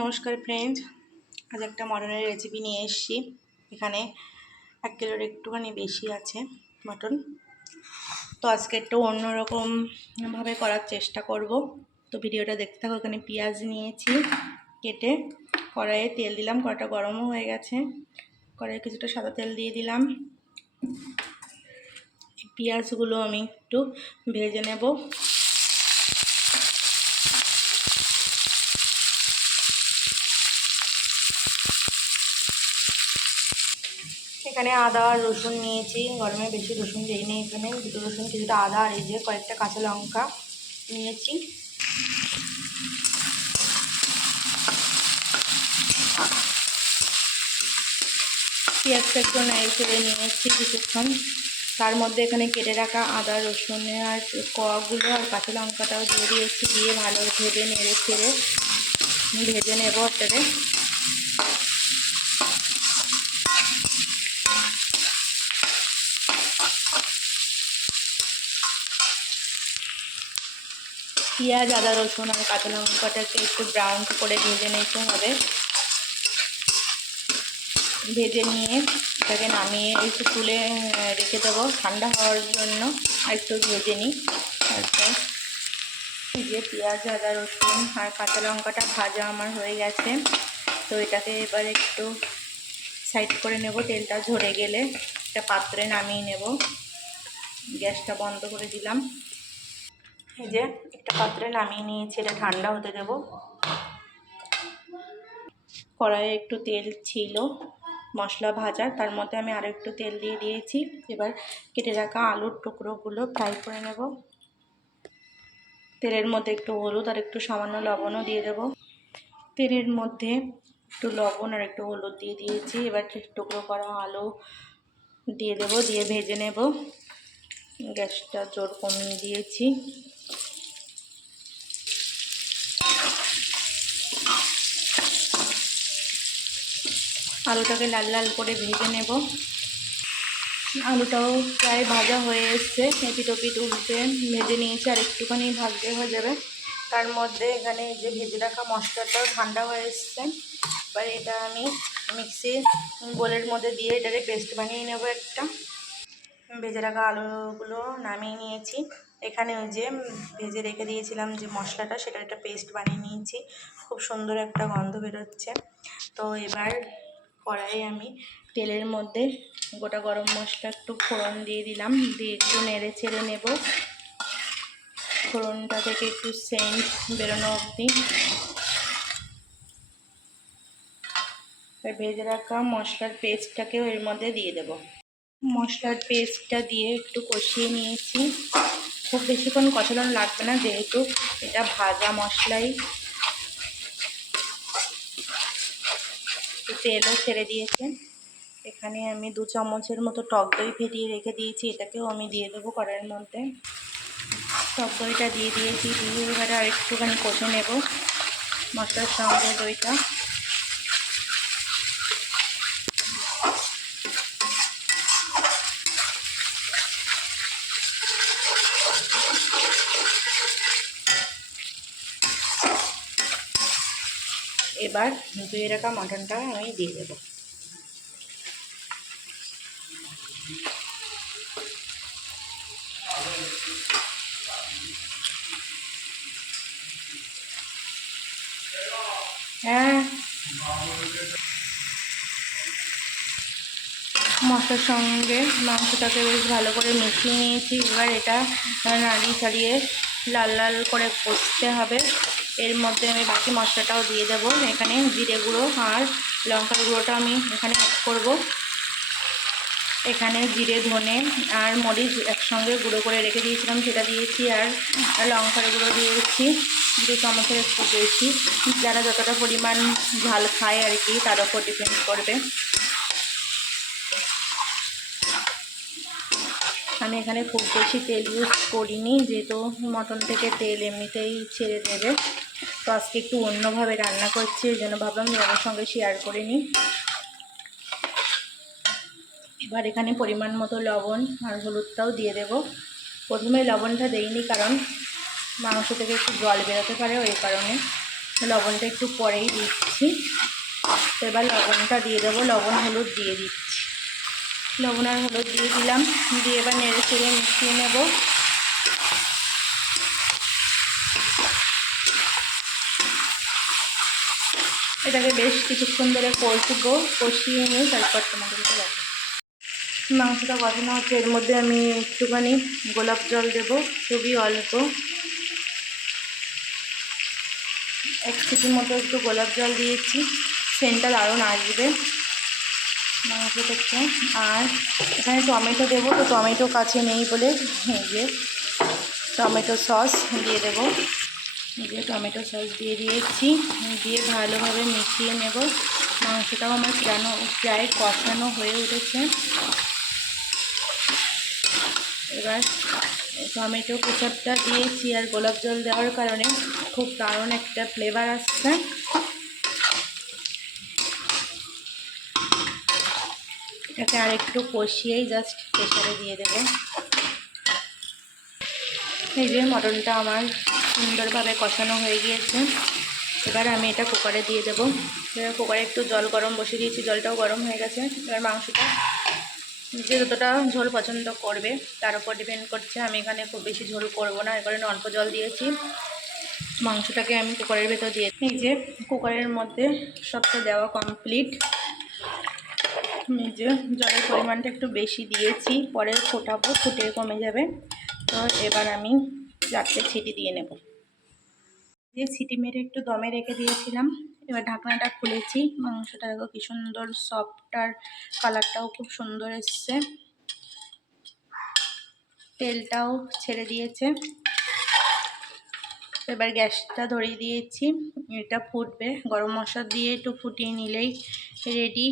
নমস্কার ফ্রেন্ড, আজ একটা মটনের রেসিপি নিয়ে এসেছি। এখানে 1 কিলোর একটুখানি বেশি আছে মটন। তো আজকে একটু অন্যরকমভাবে করার চেষ্টা করব। তো ভিডিওটা দেখতে থাকো। এখানে পেঁয়াজ নিয়েছি কেটে, কড়াইয়ে তেল দিলাম, কড়াইটা গরমও হয়ে গেছে। কড়াইয়ে কিছুটা সাদা তেল দিয়ে দিলাম। পেঁয়াজগুলো আমি একটু ভেজে নেব। এখানে আদা আর রসুন নিয়েছি। গরমে বেশি রসুন দিইনি, এখানে দুটো রসুন, কিছুটা আদা আর এই যে কয়েকটা কাঁচা লঙ্কা নিয়েছি। পেঁয়াজটা একটু নেড়ে চেড়ে নিয়েছি কিছুক্ষণ। তার মধ্যে এখানে কেটে রাখা আদা রসুনের আর কোয়াগুলো আর কাঁচা লঙ্কাটাও দিয়ে দিয়েছি। দিয়ে ভালো ভেজে নেড়ে চেড়ে ভেজে নেব এটাকে। পেঁয়াজ আদা রসুন আর কাঁচা লঙ্কাটাকে একটু ব্রাউন করে ভেজে নিতে হবে। ভেজে নিয়ে এটাকে নামিয়ে একটু তুলে রেখে দেবো ঠান্ডা হওয়ার জন্য। আর একটু ভেজে নিই। তারপর এই যে পেঁয়াজ আদা রসুন আর কাঁচা লঙ্কাটা ভাজা আমার হয়ে গেছে। তো এটাকে এবার একটু সাইড করে নেব। তেলটা ঝরে গেলে একটা পাত্রে নামিয়ে নেব। গ্যাসটা বন্ধ করে দিলাম। এই যে একটা পাত্রে নামিয়ে নিয়েছি, এটা ঠান্ডা হতে দেব। কড়াইয়ে একটু তেল ছিল মশলা ভাজার, তার মধ্যে আমি আরও একটু তেল দিয়ে দিয়েছি। এবার কেটে রাখা আলুর টুকরোগুলো ফ্রাই করে নেব। তেলের মধ্যে একটু হলুদ আর একটু সামান্য লবণও দিয়ে দেব। তেলের মধ্যে একটু লবণ আর একটু হলুদ দিয়ে দিয়েছি। এবার টুকরো করা আলু দিয়ে দেব, দিয়ে ভেজে নেব। গ্যাসটা জোর কমিয়ে দিয়েছি। আলুটাকে লাল লাল করে ভেজে নেব। আলুটাও প্রায় ভাজা হয়ে এসছে। এপিট ওপিট উল্টে ভেজে নিয়েছি, আর একটুখানি ভাজতে হয়ে যাবে। তার মধ্যে এখানে যে ভেজে রাখা মশলাটাও ঠান্ডা হয়ে এসছে। এবার এটা আমি মিক্সির বোলের মধ্যে দিয়ে এটাকে পেস্ট বানিয়ে নেব একটা। ভেজে রাখা আলুগুলো নামিয়ে নিয়েছি। এখানে ওই যে ভেজে রেখে দিয়েছিলাম যে মশলাটা, সেটা একটা পেস্ট বানিয়ে নিয়েছি। খুব সুন্দর একটা গন্ধ বেরোচ্ছে। তো এবার কড়াইয়ে আমি তেলের মধ্যে গোটা গরম মশলা একটু ফোড়ন দিয়ে দিলাম। দিয়ে একটু নেড়ে ছেড়ে নেব। ফোড়নটা থেকে একটু সেন্ট বেরোনো অবধি। ভেজে রাখা মশলার পেস্টটাকেও এর মধ্যে দিয়ে দেব। মশলার পেস্টটা দিয়ে একটু কষিয়ে নিয়েছি। খুব বেশিক্ষণ কষানো লাগবে না, যেহেতু এটা ভাজা মশলাই। তেলও ছেড়ে দিয়েছে। এখানে আমি 2 চামচের মতো টক দই ফেটিয়ে রেখে দিয়েছি, এটাকেও আমি দিয়ে দেবো কড়াইয়ের মধ্যে। টক দইটা দিয়ে দিয়েছি। দিয়ে এবারে আর একটুখানি কষে নেব মশলার সঙ্গে দইটা। এবার ধুয়ে রাখা মাটনটা আমি দিয়ে দেবো। হ্যাঁ, মশলার সঙ্গে মাংসটাকে বেশ ভালো করে মিশিয়ে নিয়েছি। এবার এটা নাড়িয়ে ছাড়িয়ে লাল লাল করে কষতে হবে। এর মধ্যে আমি বাকি মশলাটাও দিয়ে দেবো। এখানে জিরে গুঁড়ো আর লঙ্কার গুঁড়োটা আমি এখানে অ্যাড করব। এখানে জিরে ধনে আর মরিচ একসঙ্গে গুঁড়ো করে রেখে দিয়েছিলাম, সেটা দিয়েছি। আর লঙ্কার গুঁড়ো দিয়েছি 2 চামচের একটু বেশি। যারা যতটা পরিমাণ ঝাল খায় আর কি, তার ওপর ডিপেন্ড করবে। আমি এখানে খুব বেশি তেল ইউজ করিনি, যেহেতু মটন থেকে তেল এমনিতেই ছেড়ে দেবে। তো আজকে একটু অন্যভাবে রান্না করছি, এই জন্য ভাবলাম যে আমার সঙ্গে শেয়ার করে নিই। এবার এখানে পরিমাণ মতো লবণ আর হলুদটাও দিয়ে দেব। প্রথমে লবণটা দেইনি, কারণ মাংস থেকে একটু জল বেরোতে পারে, ওই কারণে লবণটা একটু পরেই দিচ্ছি। দিয়েছি। তো এবার লবণটা দিয়ে দেবো, লবণ হলুদ দিয়ে দিচ্ছি। লবণ আর হলুদ দিয়ে দিলাম, দিয়ে এবার নেড়ে চেড়ে মিশিয়ে নেব। এটাকে বেশ কিছুক্ষণ ধরে কষবো, কষিয়ে নিয়ে তারপর তোমাদেরকে দেখো। মাংসটা কষানো হচ্ছে, এর মধ্যে আমি একটুখানি গোলাপ জল দেবো, খুবই অল্প, 1 সিটির মতো একটু গোলাপ জল দিয়েছি, সেন্টটা দারুণ আসবে মাংস থেকে। আর এখানে টমেটো দেবো, তো টমেটো কাছে নেই বলে এই যে টমেটো সস দিয়ে দেবো। এই যে টমেটো সস দিয়ে দিয়েছি, দিয়ে ভালোভাবে মিশিয়ে নেব। মাংসটাও আমার প্রায় কষানো হয়ে উঠেছে। এবার টমেটো কেচাপটা দিয়েছি আর গোলাপ জল দেওয়ার কারণে খুব দারুণ একটা ফ্লেভার আসছে। এটাকে আর একটু কষিয়েই জাস্ট প্রেসারে দিয়ে দেবো। এই যে মটনটা আমার সুন্দরভাবে কষানো হয়ে গিয়েছে। এবার আমি এটা কুকারে দিয়ে দেবো। এবার কুকারে একটু জল গরম বসিয়ে দিয়েছি, জলটাও গরম হয়ে গেছে। এবার মাংসটা যে যতটা ঝোল পছন্দ করবে তার উপর ডিপেন্ড করছে। আমি এখানে খুব বেশি ঝোল করবো না, এ কারণে অল্প জল দিয়েছি। মাংসটাকে আমি কুকারের ভেতর দিয়ে, এই যে কুকারের মধ্যে সবটা দেওয়া কমপ্লিট। এই যে জলের পরিমাণটা একটু বেশি দিয়েছি, পরে ফোটাবো, ফুটে কমে যাবে। তো এবার আমি 4টে সিটি দিয়ে নেব। যে সিটি মেরে একটু দমে রেখে দিয়েছিলাম, এবার ঢাকনাটা খুলেছি। মাংসটা দেখো কি সুন্দর সফট, আর কালারটাও খুব সুন্দর এসছে, তেলটাও ছেড়ে দিয়েছে। এবার গ্যাসটা ধরিয়ে দিয়েছি, এটা ফুটবে। গরম মশলা দিয়ে একটু ফুটিয়ে নিলেই রেডি।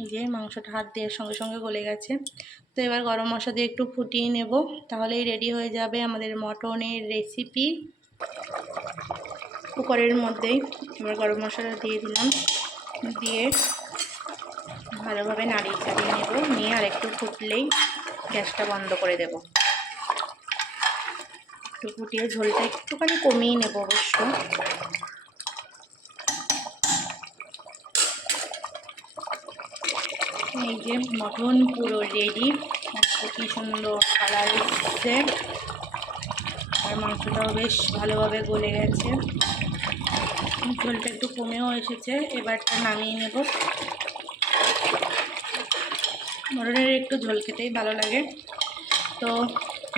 এই যে মাংসটা হাত দেওয়ার সঙ্গে সঙ্গে গলে গেছে। তো এবার গরম মশলা দিয়ে একটু ফুটিয়ে নেব, তাহলেই রেডি হয়ে যাবে আমাদের মটনের রেসিপি। কুকারের মধ্যেই এবার গরম মশলা দিয়ে দিলাম, দিয়ে ভালোভাবে নাড়িয়ে চাড়িয়ে নেব, নিয়ে আর একটু ফুটলেই গ্যাসটা বন্ধ করে দেব। একটু ফুটিয়ে ঝোলটা একটুখানি কমিয়ে নেব অবশ্য। এই যে মটন পুরো রেডি, কি সুন্দর কালার এসছে, আর মাংসটাও বেশ ভালোভাবে গলে গেছে, ঝোলটা একটু কমেও এসেছে। এবারটা নামিয়ে নেব। মটনের একটু ঝোল খেতেই ভালো লাগে। তো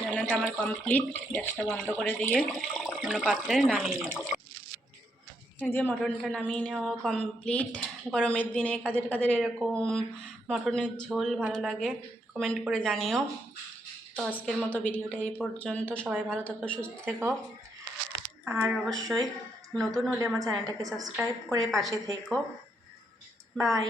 রান্নাটা আমার কমপ্লিট, গ্যাসটা বন্ধ করে দিয়ে কোনো পাত্রে নামিয়ে নেব। এই যে মটনটা নামিয়ে নেওয়া কমপ্লিট। গরমের দিনে কাদের কাদের এরকম মটনের ঝোল ভালো লাগে কমেন্ট করে জানিও। তো আজকের মতো ভিডিওটা এই পর্যন্ত। সবাই ভালো থেকো, সুস্থ থেকো, আর অবশ্যই নতুন হলে আমার চ্যানেলটাকে সাবস্ক্রাইব করে পাশে থেকো। বাই।